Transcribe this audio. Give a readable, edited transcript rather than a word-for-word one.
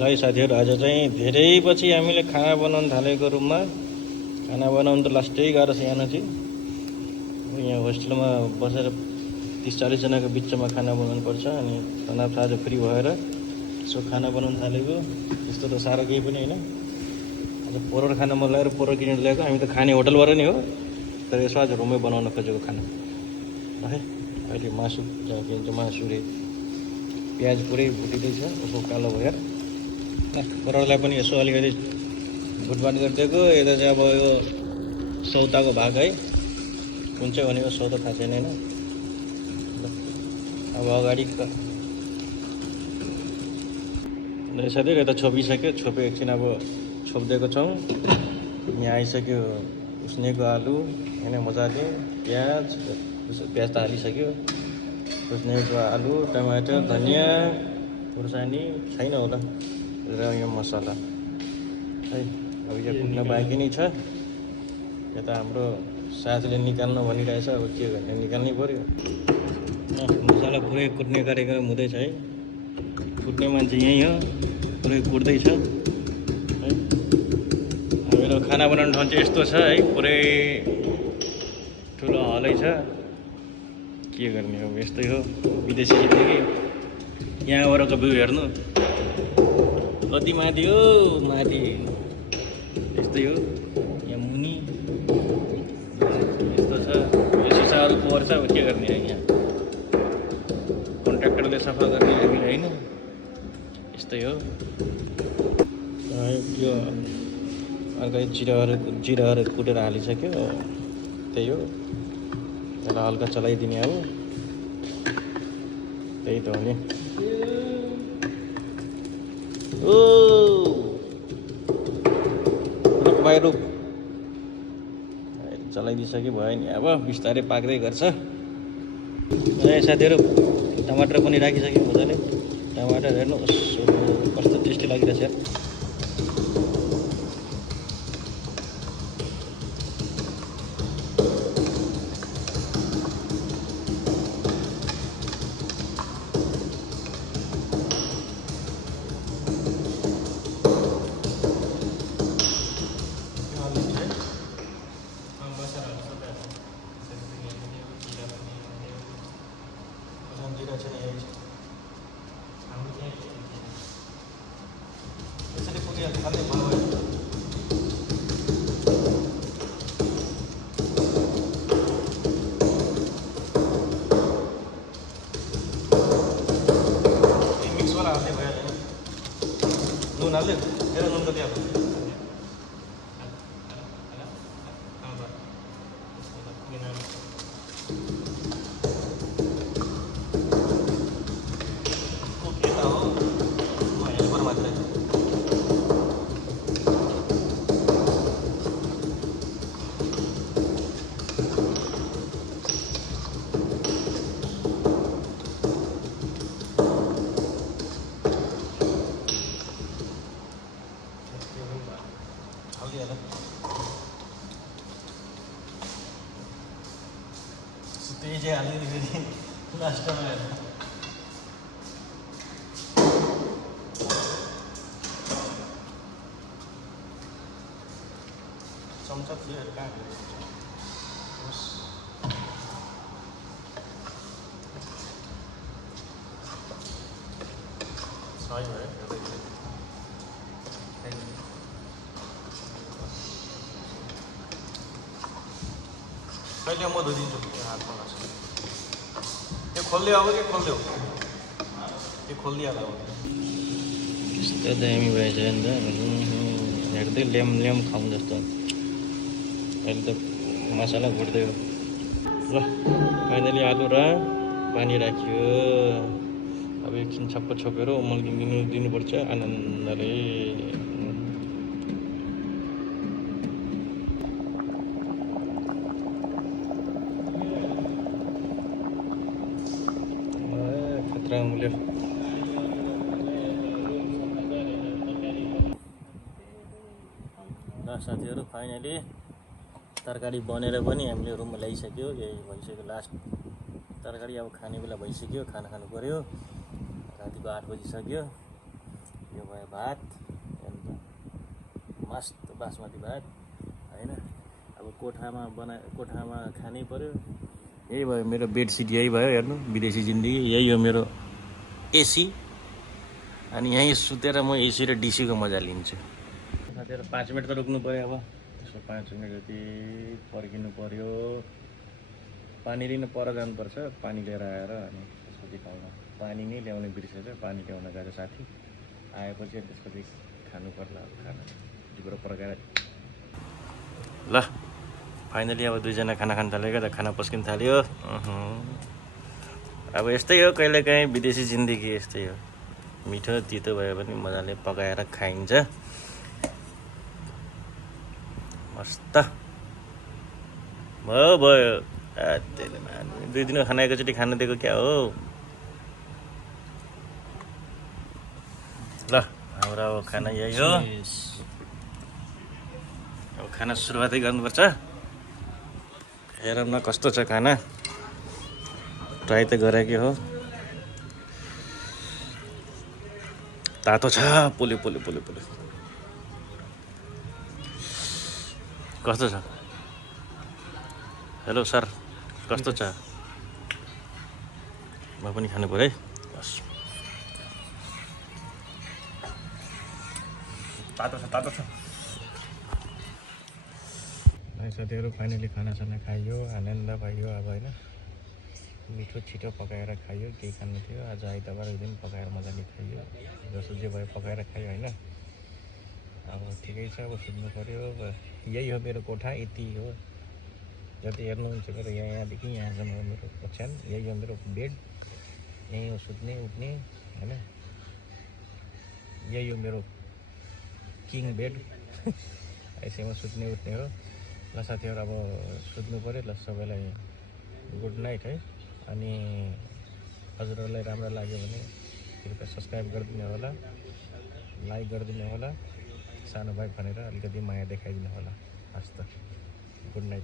है साथीहरू, आज चाहिँ धेरै पछि हामीले खाना बनाउन थालेको रुममा। खाना बनाउनु त लास्टै गाह्रो छ यहाँ चाहिँ। यहाँ होस्टेलमा बसेर 30-40 जनाको बिचमा खाना बनाउनु पर्छ। अनि तनाव आज फ्री भएर यसो खाना बनाउन थालेको। त्यस्तो त साह्रो केही पनि होइन। आज पोरर खाना मन लागेर पोरर किनेर ल्याएको। हामी त खाने होटलबाट नि हो, तर यसो आज रुममै बनाउन खोजेको खाना है। अहिले मासु के भन्छ, मासु रे प्याज पुरै भुटिँदैछ, उसो कालो भएर। पोररलाई पनि यसो अलिकति भुटभाट गरिदिएको। यता चाहिँ अब यो सौताको भाग है, कुन चाहिँ भनेको सौता थाहा छैन होइन। अब अगाडि साथीहरू यता छोपिसक्यो। छोपे एकछिन अब छोपिदिएको छौँ। यहाँ आइसक्यो उस्नेको आलु होइन, मजाले प्याज त हालिसक्यो। उस्नेको आलु, टमाटर, धनियाँ, खुर्सानी छैन होला र यो मसला है। अब यो कुट्न बाँकी नै छ। यता हाम्रो साथीले निकाल्नु भनिरहेछ, अब के गर्ने, निकाल्नै पऱ्यो। मसला पुरै कुट्ने कार्यक्रम हुँदैछ है। कुट्ने मान्छे यहीँ हो, पुरै कुट्दैछ है। मेरो खाना बनाउने ठाउँ चाहिँ यस्तो छ है, पुरै ठुलो हलै छ। के गर्ने अब, यस्तै हो विदेशी जिन्दगी। यहाँबाटको भ्यू हेर्नु कति माथि हो, माथि यस्तै हो। यहाँ मुनि यस्तो छ, यसो साह्रो पोहोर छ। अब के गर्ने, यहाँ कन्ट्र्याक्टरले सफा गर्ने, हामीले होइन। यस्तै हो। यो अर्कै जिराहरू कुटेर हालिसक्यो, त्यही हो। यसलाई हल्का चलाइदिने अब, त्यही त हो नि। ओ रुख भाइ रुख, चलाइदिइसक्यो, भयो नि। अब बिस्तारै पाक्दै गर्छ। साथीहरू टमाटर पनि राखिसक्यो मजाले। टमाटर हेर्नुहोस् कस्तो टेस्टी लागिरहेछ यार। यसरी पुगिहाल्छ खाँदै भयो। मिक्सवाला हाल्दै भइहाल्यो नि। नुन हाल्यो, हेर नुन कति हाल्यो। त्यही चाहिँ हालिदिनु फेरि लास्टमा हेर्नु। चम्चा थियोहरू कहाँ गयो? सही भयो। कहिले म धोइदिन्छु हातमा लाग्छ। त्यो खोलिदियो अब, के खोलिदियो, त्यो खोलिदिइहाल्यो अब। यस्तो दामी भएछ नि त, हेर्दै ल्याम खाउँ जस्तो। अहिले त मसला भुट्दै हो। ल फाइनली आलु र पानी राखियो। अब एकछिन छप्प छोपेर दिनुपर्छ आनन्दले। खतरा साथीहरू, फाइनली तरकारी बनेर पनि हामीले रुममा ल्याइसक्यो। यही भइसक्यो लास्ट तरकारी। अब खाने बेला भइसक्यो, खाना खानु पऱ्यो। रातिको 8 बजिसक्यो। यो भयो भात, मस्त बासमती भात होइन। अब कोठामा खानै पर्यो। यही भयो मेरो बेडसिट, यही भयो हेर्नु, विदेशी जिन्दगी। यही हो मेरो एसी, अनि यहीँ सुतेर म एसी र डिसीको मजा लिन्छु। साथीहरू 5 मिनट त रोक्नु पऱ्यो। अब त्यसो 5 मिनट जति पर्खिनु पऱ्यो। पानी लिन पर जानुपर्छ, पानी लिएर आएर अनि त्यसपछि खाउँ। पानी नै ल्याउने बिर्सेछ, पानी ल्याउन गएर साथी आएपछि त्यसपछि खानु पर्ला। खाना जिब्रो पड्काएर ल फाइनली अब दुईजना खाना खान थालेको, त खाना पस्किन थाल्यो। अब यस्तै हो कहिलेकाहीँ विदेशी जिन्दगी, यस्तै हो। मिठो तितो भयो भने मजाले पकाएर खाइन्छ। मस्त भयो। 2 दिनको खाना एकैचोटि खानु दिएको क्या हो। ल हाम्रो अब खाना यही हो। अब खाना सुरुवातै गर्नुपर्छ। हेरौँ न कस्तो छ खाना। ट्राई त गरेकै हो। तातो छ, पोल्यो। कस्तो छ? हेलो सर, कस्तो छ? म पनि खानु पर्यो है। बस तातो छ। साथीहरू फाइनली खानासाना खाइयो, आनन्द भयो अब होइन। मिठो छिटो पकाएर खाइयो, केही खानु थियो। आज आइतबारको दिन पकाएर मजाले खाइयो। जस्तो जे भयो पकाएर खायो होइन। अब ठिकै छ, अब सुत्नु पऱ्यो। यही हो मेरो कोठा, यति हो। जति हेर्नुहुन्छ मेरो यहाँदेखि यहाँसम्म हो मेरो ओछ्यान। यही हो मेरो बेड, यहीँ हो सुत्ने उठ्ने होइन। यही हो मेरो किङ बेड। यसैमा सुत्ने उठ्ने हो। ल साथीहरू अब सुत्नु पऱ्यो। ल सबैलाई गुड नाइट है। अनि हजुरहरूलाई राम्रो लाग्यो भने कृपया सब्सक्राइब गरिदिनु होला, लाइक गरिदिनु होला, सानो भाइ भनेर अलिकति माया देखाइदिनु होला। हस् त, गुड नाइट।